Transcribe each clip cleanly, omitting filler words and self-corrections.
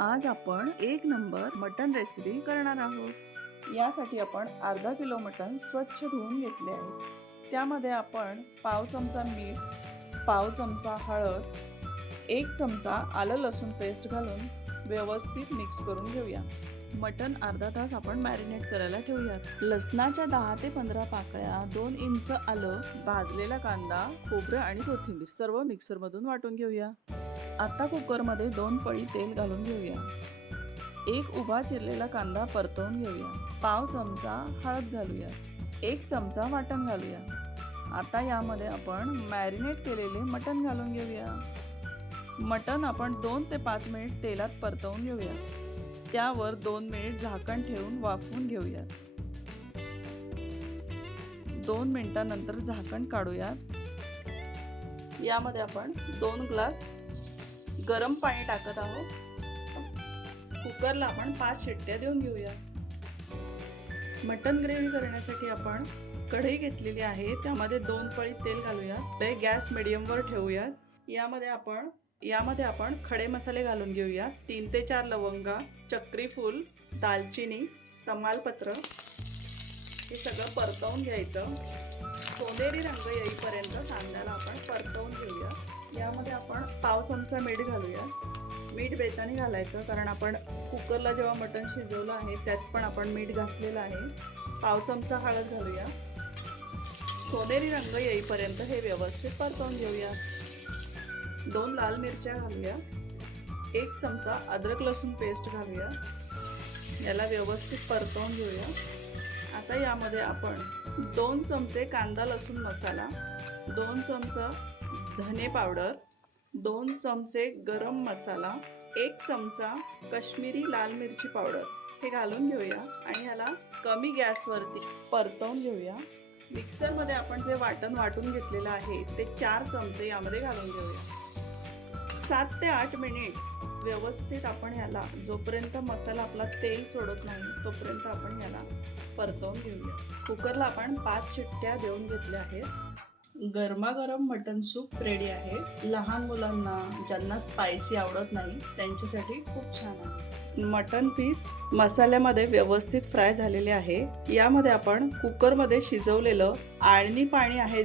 आज आपण एक नंबर मटन रेसिपी करणार आहोत। यासाठी आपण अर्धा किलो मटन स्वच्छ धुवून घेतले आहे। त्यामध्ये आपण पाव चमचा मीठ, पाव चमचा हळद, 1 चमचा आलं लसूण पेस्ट घालून व्यवस्थित मिक्स करून घेऊया। मटन अर्धा तास आपण मॅरिनेट करायला ठेवूयात। लसणाच्या 10 ते 15 पाकळ्या, 2 इंच आलं, भाजलेला कांदा, खोबरं आणि कोथिंबीर सर्व मिक्सर मधून वाटून घेऊया। आता कुकर मध्ये 2 पळी तेल घालून घेऊया। एक उभा चिरलेला कांदा परतवून घेऊया। पाव चमचा हळद घालूया। 1 चमचा वाटण घालूया। आता यामध्ये आपण मॅरिनेट केलेले मटण घालून घेऊया। मटण आपण 2 ते 5 मिनिट तेलात परतवून घेऊया। त्यावर 2 मिनिट झाकण ठेवून वाफवून घेऊया। 2 मिनिटांनंतर झाकण काढूया। यामध्ये आपण 2 ग्लास गरम पाणी टाकत आहोत। कुकरला आपण 5 शिट्ट्या देऊन घेऊया। मटन ग्रेव्ही करण्यासाठी आपण कढई घेतलेली आहे, त्यामध्ये 2 पळी तेल घालूया। ते गॅस मीडियम वर ठेवूया। यामध्ये आपण खडे मसाले घालून घेऊया। 3 ते 4 लवंगा, चक्री फूल, दालचिनी, तमालपत्र हे सगळं परतवून घ्यायचं। सोनेरी रंग येईपर्यंत कांद्याला आपण परतवून घेऊया। यामध्ये आपण पाव चमचा मीठ घालूया। मीठ बेताने घालायचं, कारण आपण कुकरला जेव्हा मटण शिजवलं आहे त्यात पण आपण मीठ घातलेलं आहे। पाव चमचा हळद घालूया। सोनेरी रंग येईपर्यंत हे व्यवस्थित परतवून घेऊया। 2 लाल मिरच्या घालूया। 1 चमचा अद्रक लसूण पेस्ट घालूया। याला व्यवस्थित परतवून घेऊया। आता यामध्ये आपण 2 चमचे कांदा लसूण मसाला, 2 चमचा धने पावडर, 2 चमचे गरम मसाला, 1 चमचा काश्मीरी लाल मिरची पावडर हे घालून घेऊया आणि याला कमी गॅसवरती परतवून घेऊया। मिक्सर मध्ये आपण जे वाटण वाटून घेतलेलं आहे ते 4 चमचे यामध्ये घालून घेऊया। 7 ते 8 मिनिट व्यवस्थित आपण याला, जोपर्यंत मसाला आपला तेल सोडत नाही तोपर्यंत आपण याला परतवून घेऊया। कुकरला आपण 5 शिट्ट्या देऊन घेतल्या आहेत। गरमागरम मटन सूप रेडी आहे। लहान मुलांना, ज्यांना स्पायसी आवडत नाही त्यांच्यासाठी खूप छान आहे। मटन पीस मसाल्यामध्ये व्यवस्थित फ्राय झालेले आहे। यामध्ये आपण कुकरमध्ये शिजवलेलं आळणी पाणी आहे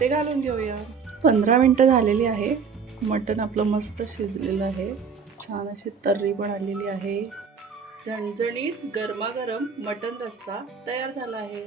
ते घालून घेऊया। 15 मिनिटं झालेली आहे। मटन आपलं मस्त शिजलेलं आहे। छान अशी तर्री पण आलेली आहे। झणझणीत गरमागरम मटन रस्सा तयार झाला आहे।